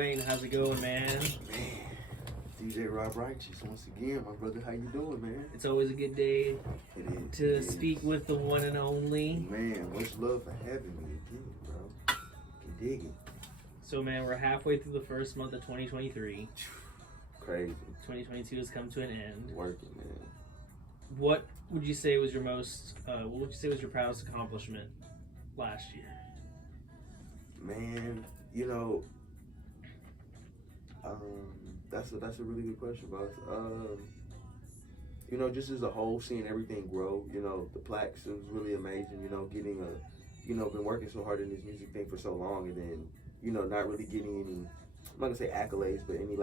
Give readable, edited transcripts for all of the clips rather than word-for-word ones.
Dwayne, how's it going, man? Man, DJ Rob Righteous once again, my brother. How you doing, man? It's always a good day It to is. speak with the one and only. Man, much love for having me again, bro. Can dig it. So, man, we're halfway through the first month of 2023. Crazy. 2022 has come to an end. Working, man. What would you say was your your proudest accomplishment last year? Man, that's a really good question, boss. Just as a whole, seeing everything grow. The plaques, it was really amazing. Getting been working so hard in this music thing for so long, and then not really getting any. I'm not gonna say accolades, but any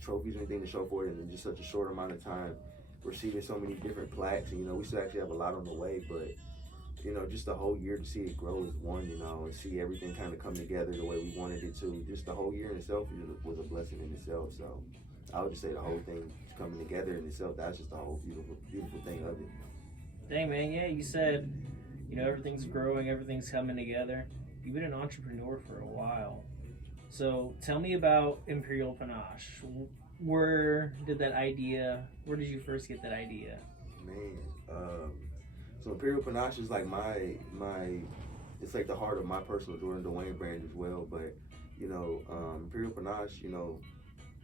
trophies or anything to show for it, and in just such a short amount of time, receiving so many different plaques. And we still actually have a lot on the way, but just the whole year to see it grow is one, and see everything kind of come together the way we wanted it to. Just the whole year in itself was a blessing in itself. So I would just say the whole thing coming together in itself, that's just the whole beautiful thing of it. Dang, man, yeah, you said, everything's growing, everything's coming together. You've been an entrepreneur for a while. So tell me about Imperial Panache. Where did you first get that idea? Man, so Imperial Panache is like it's like the heart of my personal Jordann Dwayne brand as well. But Imperial Panache,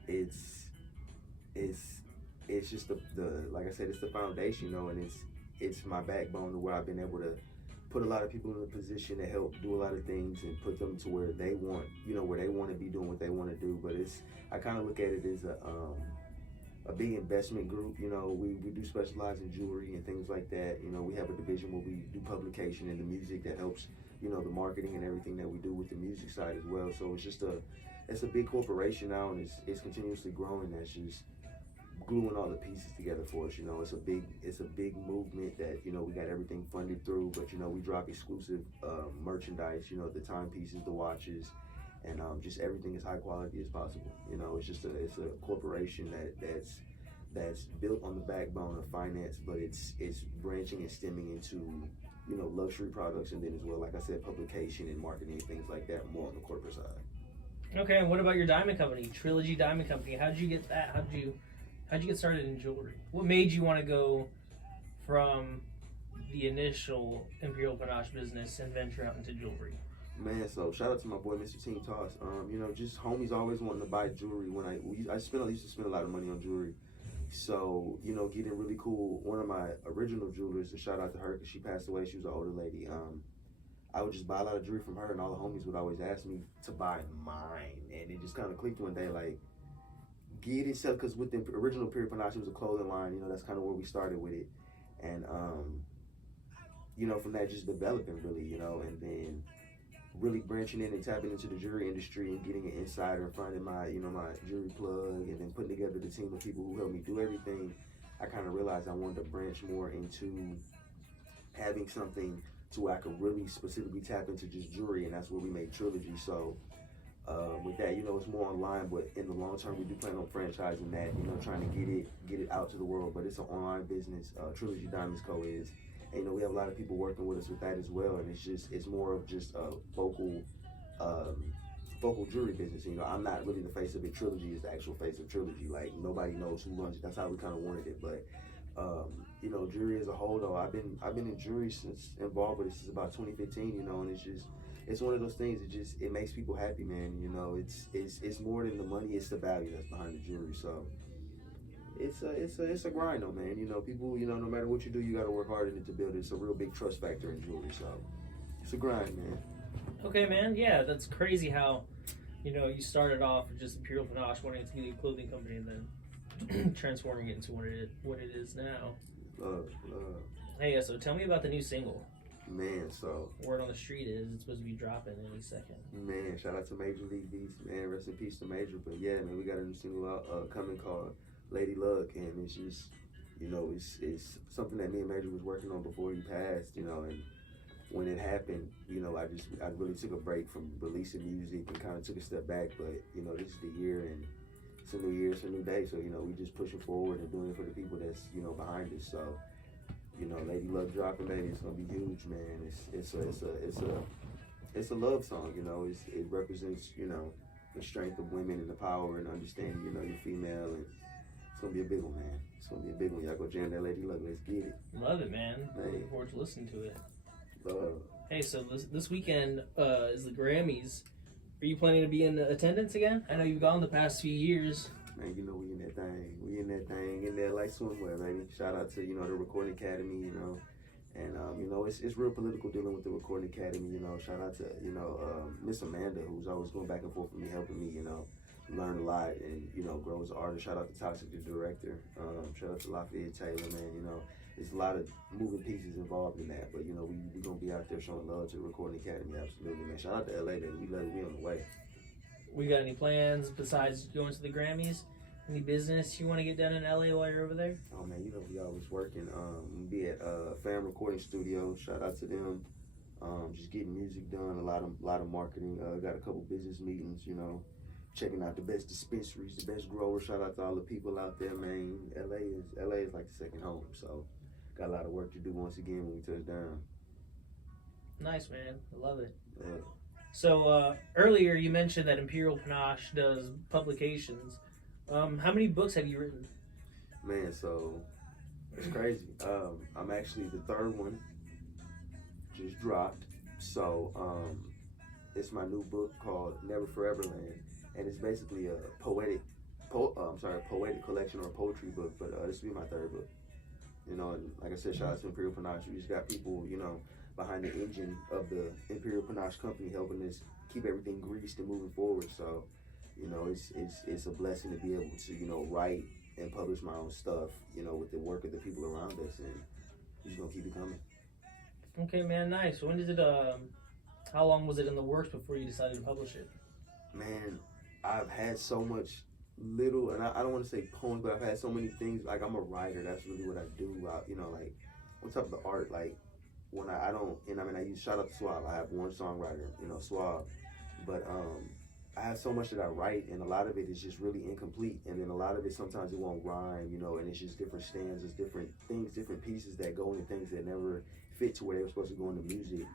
it's just the like I said, it's the foundation, and it's my backbone to where I've been able to put a lot of people in a position to help do a lot of things and put them to where they want, where they want to be doing what they want to do. But I kind of look at it as a big investment group. We do specialize in jewelry and things like that. We have a division where we do publication and the music that helps, the marketing and everything that we do with the music side as well. So it's a big corporation now, and it's continuously growing. That's just gluing all the pieces together for us. It's a big movement that, we got everything funded through, but we drop exclusive merchandise, the timepieces, the watches, and just everything as high quality as possible. It's a corporation that's built on the backbone of finance, but it's branching and stemming into luxury products, and then as well, like I said, publication and marketing and things like that, more on the corporate side. Okay, and what about your diamond company, Trilogy Diamond Company? How'd you get that? How'd you get started in jewelry? What made you want to go from the initial Imperial Panache business and venture out into jewelry? Man, so shout out to my boy Mr. Team Toss. Just homies always wanting to buy jewelry. When I used to spend a lot of money on jewelry. So getting really cool. One of my original jewelers, a shout out to her because she passed away. She was an older lady. I would just buy a lot of jewelry from her, and all the homies would always ask me to buy mine, and it just kind of clicked one day, like, get it, because with the original Imperial Panache, it was a clothing line. That's kind of where we started with it, and from that just developing really, and then really branching in and tapping into the jewelry industry and getting an insider and finding my my jewelry plug, and then putting together the team of people who helped me do everything. I kind of realized I wanted to branch more into having something to where I could really specifically tap into just jewelry, and that's where we made Trilogy. So with that, it's more online, but in the long term, we do plan on franchising that, trying to get it out to the world. But it's an online business. Trilogy Diamonds Co. is. And, we have a lot of people working with us with that as well. And it's more of just a vocal jewelry business. I'm not really the face of it. Trilogy is the actual face of Trilogy. Like, nobody knows who runs it. That's how we kind of wanted it. But jewelry as a whole, though, I've been in jewelry involved with it since about 2015. And it's one of those things. It makes people happy, man. It's more than the money. It's the value that's behind the jewelry. So it's a grind, though, man. People, no matter what you do, you got to work hard in it to build it. It's a real big trust factor in jewelry. So it's a grind, man. Okay, man. Yeah, that's crazy how you started off with just Imperial Panache, wanting to be a clothing company, and then transforming it into what it is now. Love. Hey, so tell me about the new single. Man, so word on the street is it's supposed to be dropping any second. Man, shout out to Major League Beats, man. Rest in peace to Major. But yeah, man, we got a new single out coming called Lady Luck, and it's just it's something that me and Major was working on before he passed, and when it happened, I really took a break from releasing music and kind of took a step back. But this is the year, and it's a new year, it's a new day. So we just pushing forward and doing it for the people that's behind us. So Lady Luck dropping, baby, it's gonna be huge, man. It's a love song, it represents the strength of women and the power and understanding, you know, you're female, and it's gonna be a big one, man. It's gonna be a big one. Y'all go jam that lady. Look, let's get it. Love it, man. Looking forward to listening to it. Hey, so this weekend is the Grammys. Are you planning to be in attendance again? I know you've gone the past few years. Man, you know we in that thing. We in that thing. In there like swimwear, baby. Shout out to, you know, the Recording Academy, you know. And, you know, it's real political dealing with the Recording Academy, you know. Shout out to, you know, Miss Amanda, who's always going back and forth with me, helping me, you know, learn a lot and, you know, grow as an artist. Shout out to Toxic, the director. Shout out to Lafayette Taylor, man, you know. There's a lot of moving pieces involved in that, but, you know, we going to be out there showing love to the Recording Academy, absolutely, man. Shout out to LA, man. We on the way. We got any plans besides going to the Grammys? Any business you want to get done in LA while you're over there? Oh man, you know we always working. We be at Fam Recording Studio. Shout out to them. Just getting music done. A lot of marketing. Got a couple business meetings. You know, checking out the best dispensaries, the best growers. Shout out to all the people out there, man. LA is like the second home. So got a lot of work to do once again when we touch down. Nice, man. I love it. Yeah. So earlier you mentioned that Imperial Panache does publications. How many books have you written? Man, so it's crazy. I'm actually the third one just dropped. So it's my new book called Never Forever Land, and it's basically a poetic collection or a poetry book. But this will be my third book. You know, and like I said, shout out to Imperial Panache. We just got people, you know, behind the engine of the Imperial Panache company helping us keep everything greased and moving forward. So, you know, it's a blessing to be able to, you know, write and publish my own stuff, you know, with the work of the people around us, and we're just gonna keep it coming. Okay, man, nice. When did it? How long was it in the works before you decided to publish it? Man, I've had so much little, and I don't want to say poems, but I've had so many things. Like, I'm a writer. That's really what I do. You know, like on top of the art, like when I don't, and I mean, I use shout out to Suave. I have one songwriter, you know, Suave, but I have so much that I write, and a lot of it is just really incomplete, and then a lot of it sometimes it won't rhyme, you know, and it's just different stanzas, different things, different pieces that go into things that never fit to where they were supposed to go into music.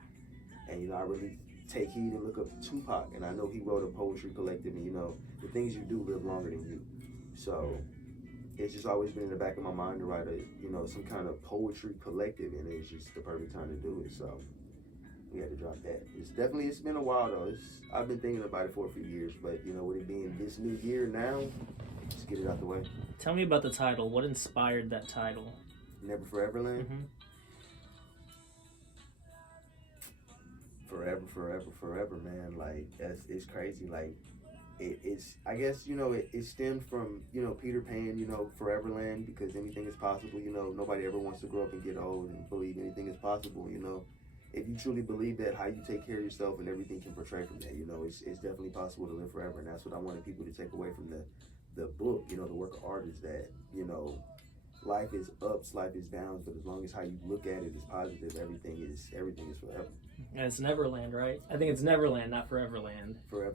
And you know, I really take heed and look up to Tupac, and I know he wrote a poetry collective, and you know, the things you do live longer than you. So it's just always been in the back of my mind to write some kind of poetry collective, and it's just the perfect time to do it. So we had to drop that. It's been a while though. I've been thinking about it for a few years, but you know, with it being this new year now, let's get it out the way. Tell me about the title. What inspired that title? Never Forever Land? Mm-hmm. Forever, man. Like, it's crazy. Like, it's I guess, you know, it stemmed from, you know, Peter Pan, you know, Foreverland, because anything is possible. You know, nobody ever wants to grow up and get old and believe anything is possible, you know. If you truly believe that, how you take care of yourself and everything can portray from that, you know, it's definitely possible to live forever. And that's what I wanted people to take away from the book, you know, the work of art, is that, you know, life is ups, life is downs, but as long as how you look at it is positive, everything is forever. And it's Neverland, right? I think it's Neverland, not Foreverland. Never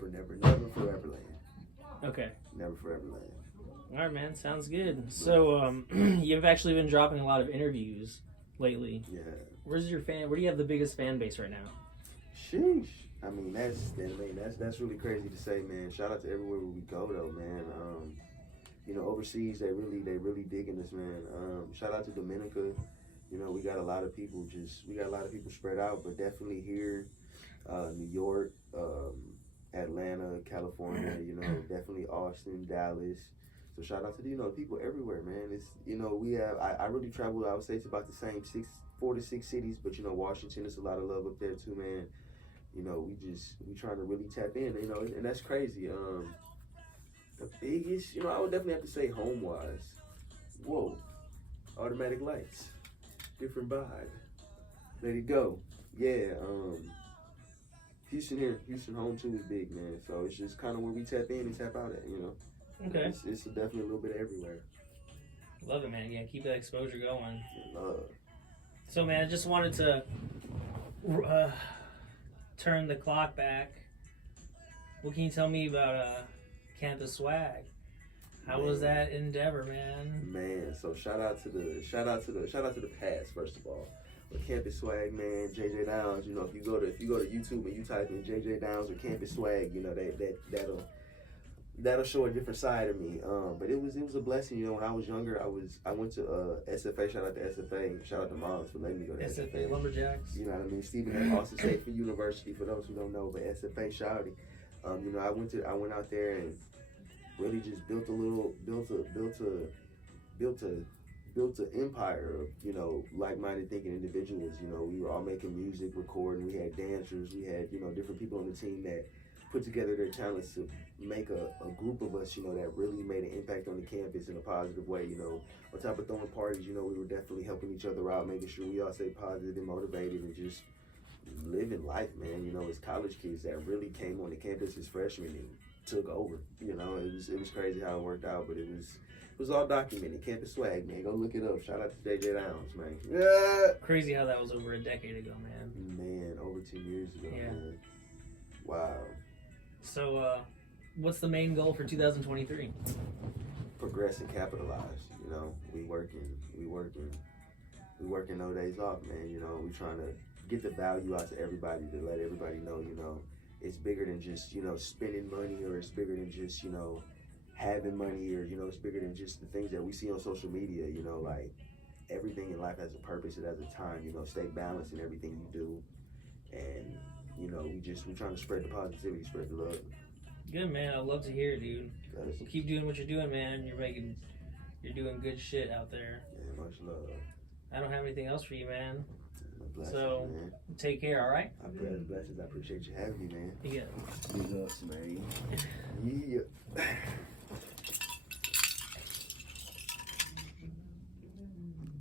Foreverland. Okay. Never Foreverland. All right, man. Sounds good. So, you've actually been dropping a lot of interviews lately. Yeah. Where do you have the biggest fan base right now? Sheesh. I mean, that's really crazy to say, man. Shout out to everywhere we go, though, man. You know, overseas, they really digging this, man. Shout out to Dominica. You know, we got a lot of people spread out, but definitely here, New York, Atlanta, California, you know, definitely Austin, Dallas. So shout out to, you know, people everywhere, man. It's, you know, I really traveled, I would say it's about the same 4 to 6 cities, but you know, Washington, there's a lot of love up there too, man. You know, we trying to really tap in, you know, and that's crazy. The biggest, you know, I would definitely have to say home-wise. Whoa, Automatic Lights, different vibe. Let it go. Yeah, Houston home too is big, man. So it's just kind of where we tap in and tap out at, you know. Okay. It's definitely a little bit everywhere. Love it, man. Yeah, keep that exposure going. Love. So, man, I just wanted to turn the clock back. What can you tell me about Campus Swag? How was that endeavor, man? Man, so shout out to the past, first of all. But Campus Swag, man, JJ Downs, you know, if you go to YouTube and you type in JJ Downs or Campus Swag, you know, that'll show a different side of me. But it was a blessing, you know. When I was younger, I went to SFA. Shout out to SFA. Shout out to moms for letting me go to SFA Lumberjacks. You know what I mean? Stephen at Austin State for University. For those who don't know, but SFA shouty. You know, I went out there and really just built an empire of, you know, like-minded thinking individuals. You know, we were all making music, recording. We had dancers. We had, you know, different people on the team that put together their talents to make a group of us, you know, that really made an impact on the campus in a positive way. You know, on top of throwing parties, you know, we were definitely helping each other out, making sure we all stay positive and motivated and just living life, man. You know, as college kids that really came on the campus as freshmen and took over. You know, it was crazy how it worked out, but it was all documented. Campus swag, man. Go look it up. Shout out to JJ Downs, man. Yeah. Crazy how that was over a decade ago, man. Man, over 2 years ago, Yeah. man. Wow. So, what's the main goal for 2023? Progress and capitalize. You know, we working no days off, man. You know, we trying to get the value out to everybody, to let everybody know, you know, it's bigger than just, you know, spending money, or it's bigger than just, you know, having money, or, you know, it's bigger than just the things that we see on social media. You know, like, everything in life has a purpose, it has a time. You know, stay balanced in everything you do. And, you know, we're trying to spread the positivity, spread the love. Good, man. I love to hear it, dude. Well, keep doing what you're doing, man. You're doing good shit out there. Yeah, much love. I don't have anything else for you, man. Blessings, So, man. take care, all right? I pray the blessings. I appreciate you having me, man. Yeah. Big ups, man. Yeah.